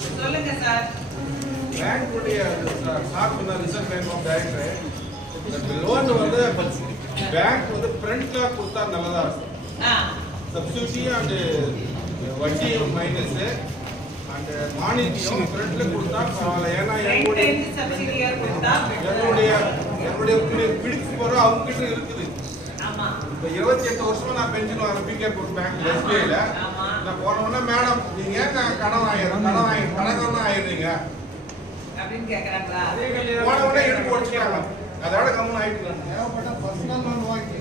சொல்லுங்க சார். பேங்க்குடைய சார் சொன்ன ரிசர்வ் பேங்க் ஆஃப் டைரக்டர் இந்த லோன் வந்து பேங்க் வந்து ஃப்ரண்ட்ல கொடுத்தா நல்லதா இருக்கும். சப்சிடி அண்ட் வட்டியும் மைனஸ் அண்ட் மானியம் ஃப்ரண்ட்ல கொடுத்தா பரவாயில்ல. ஏன்னா என்னுடைய என்னுடைய என்னுடைய பிடி- பிடிச்சு போற அவங்க கிட்ட இருக்குது இப்போ இருபத்தி எட்டு வருஷமா நான் பென்ஷன் போட்டு பேங்க் எஸ்பிஐல ஆமா. நான் போன உடனே மேடம் நீங்க ஏன் கடன் ஆயிரும் கடன் ஆயி கடன் ஆயிடுறீங்க அப்படின்னு கேக்குறாங்களா? போன உடனே இடுப்பு உடச்சிட்டாங்க அதோட கம்மன் ஆயிட்டு பர்சனல் லோன் அது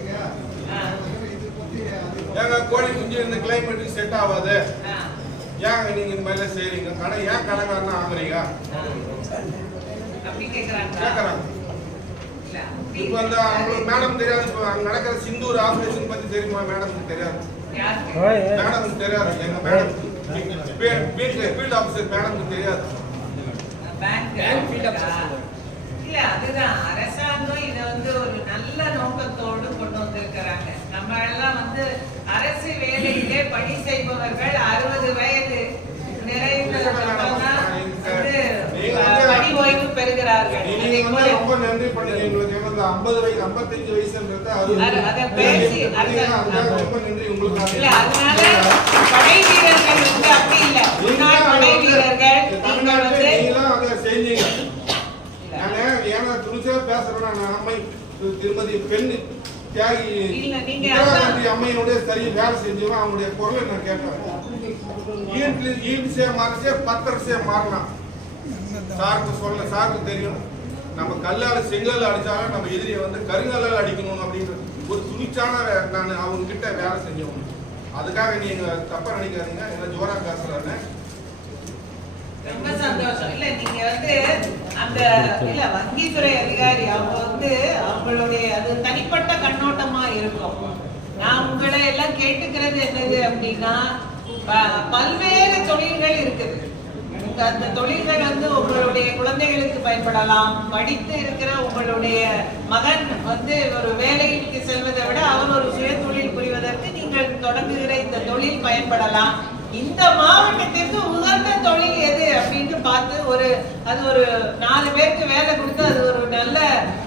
ஏங்க கோழி குஞ்சு இந்த கிளைமேட்டுக்கு செட் ஆகாது. ஏங்க நீங்க இந்த மாதிரிலாம் செய்றீங்க? கடை ஏன் கடைக்காரனா ஆகுறீங்க கேட்கறாங்க இப்போ அந்த அவங்களுக்கு மேடம் தெரியாது இப்போ அங்க நடக்கிற சிந்தூர் ஆபரேஷன் பத்தி தெரியுமா? மேடம்க்கு தெரியாது. மேடம்க்கு தெரியாது. எங்க மேடம் ஃபீல்ட் ஆஃபீஸர் மேடம்க்கு தெரியாது. பேங்க் இல்ல அதுதான். அரசாங்கம் இத வந்து ஒரு நல்ல நோக்கத்தோடு கொண்டு வந்திருக்கிறாங்க. நம்ம எல்லாம் வந்து அரசு வேலையிலே பணி செய்பவர்கள் அறுபது வயது நிறைந்ததுக்கு அப்புறம் தான் வந்து பணி ரொம்ப நன்றி பண்ணுங்க எங்களுக்கு வந்து ஐம்பது வயசு ஐம்பத்தஞ்சு வயசுன்றது அது அது- அதை பேசி- அதுக்காக அது- ரொம்ப நன்றி உங்களுக்கு இல்ல அதனால படை வீரர்கள் வந்து அப்படி இல்ல. முன்னாள் படை வீரர்கள் நீங்கள் வந்து நீங்களாம் அதை செஞ்சீங்க. இல்ல. நாங்க ஏன்னா துணிச்சா பேசுறோம்னா நான் அம்மை திருமதி பெண் தியாகி அம்மையினுடைய சரி வேலை செஞ்சவங்க அவங்களுடைய குரலை நான் கேட்டேன். ஈட்டு ஈட்டுசே மாறிச்சே பத்தரசே மாறலாம் சாருக்கு சொல்ல சாருக்கு தெரியும் நம்ம கல்லால செங்கல் அடிச்சாலும் நம்ம எதிரியை வந்து கருங்கல்லால் அடிக்கணும் அப்படின்ற ஒரு துணிச்சான நான் அவங்க கிட்ட வேலை செஞ்சவங்க. அதுக்காக நீங்க தப்ப நினைக்காதீங்க. என்ன ஜோரா பேசுறாங்க. ரொம்ப சந்தோஷம். இல்ல நீங்க வந்து அந்த இல்ல வங்கித்துறை அதிகாரி அவங்க வந்து அவங்களுடைய அது தனிப்பட்ட கண்ணோட்டமா இருக்கும். நான் உங்களை எல்லாம் கேட்டுக்கிறது என்னது அப்படின்னா பல்வேறு தொழில்கள் இருக்குது. அந்த தொழில்கள் வந்து உங்களுடைய குழந்தைகளுக்கு பயன்படலாம். படித்து இருக்கிற உங்களுடைய மகன் வந்து ஒரு வேலைக்கு செல்வதை விட அவர் ஒரு சுய தொழில் புரிவதற்கு நீங்கள் தொடங்குகிற இந்த தொழில் பயன்படலாம். இந்த மாவட்டத்திற்கு உகந்த தொழில் எது அப்படின்னு பார்த்து ஒரு அது ஒரு நாலு பேருக்கு வேலை கொடுத்து அது ஒரு நல்ல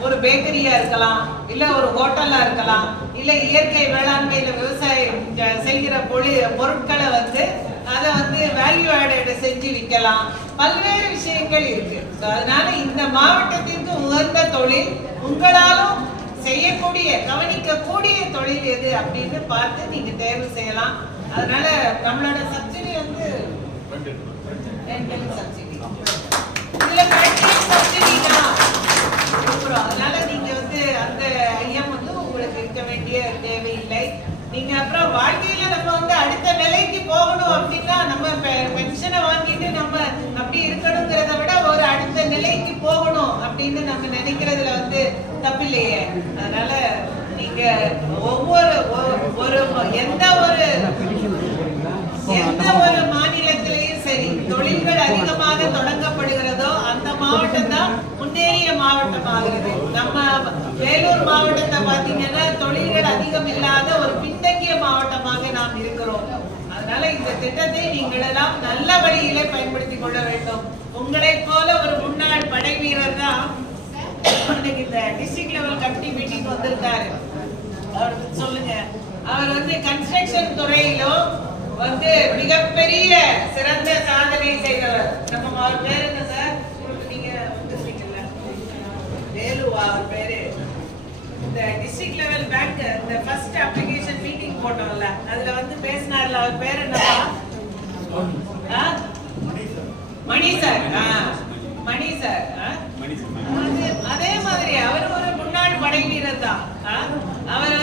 ஒரு பேக்கரியா இருக்கலாம் இல்ல ஒரு ஹோட்டலா இருக்கலாம் இல்ல இயற்கை வேளாண்மையில விவசாயம் செய்கிற பொழு பொருட்களை வந்து அதை வந்து வேல்யூ ஆடட் செஞ்சு விற்கலாம். பல்வேறு விஷயங்கள் இருக்கு. ஸோ அதனால இந்த மாவட்டத்திற்கு உகந்த தொழில் உங்களாலும் செய்யக்கூடிய கவனிக்கக்கூடிய தொழில் எது அப்படின்னு பார்த்து நீங்க தேர்வு செய்யலாம். அதனால நம்மளோட சப்சிடி வந்து சப்சிடி இதுல சப்சிடி அதனால நீங்க வந்து அந்த ஐயம் வந்து உங்களுக்கு இருக்க வேண்டிய தேவையில்லை. நீங்க அப்புறம் வாழ்க்கை நம்ம வந்து அடுத்த நிலைக்கு போகணும் அப்படின்னா நம்ம பென்ஷனை வாங்கிட்டு நம்ம அப்படி இருக்கணுங்கிறத விட ஒரு அடுத்த நிலைக்கு போகணும் அப்படின்னு நம்ம நினைக்கிறதுல வந்து தப்பில்லையே. அதனால நீங்க ஒவ்வொரு ஒரு எந்த ஒரு எந்த ஒரு மாநிலத்திலையும் சரி தொழில்கள் அதிகமாக தொடங்கப்படுகிறதோ அந்த மாவட்டம் தான் முன்னேறிய மாவட்டம் ஆகிறது நம்ம வேலூர் மாவட்டத்தை பாத்தீங்கன்னா தொழில்கள் அதிகம் இல்லாத ஒரு பின்தங்கிய மாவட்டமாக நாம் இருக்கிறோம். அதனால இந்த திட்டத்தை நீங்கள் எல்லாம் நல்ல வழியிலே பயன்படுத்திக் கொள்ள வேண்டும். உங்களை போல ஒரு முன்னாள் படை வீரர் தான் இன்னைக்கு இந்த டிஸ்ட்ரிக்ட் லெவல் கமிட்டி மீட்டிங் வந்திருக்காரு. அவர் சொல்லுங்க. அவர் வந்து கன்ஸ்ட்ரக்ஷன் துறையிலும் வந்து மிகப்பெரிய சிறந்த சாதனை செய்தவர். நம்ம அவர் பேர் என்ன சார்? நீங்க வந்து வேலுவா அவர் பேரு. இந்த போட்டோம்ல. அதுல வந்து பேசினார்ல அவர் பேர் என்னப்பா? Mani sir Mani sir? அது- அதே மாதிரி அவர் ஒரு முன்னாள் படை வீரர் தான்? அவர்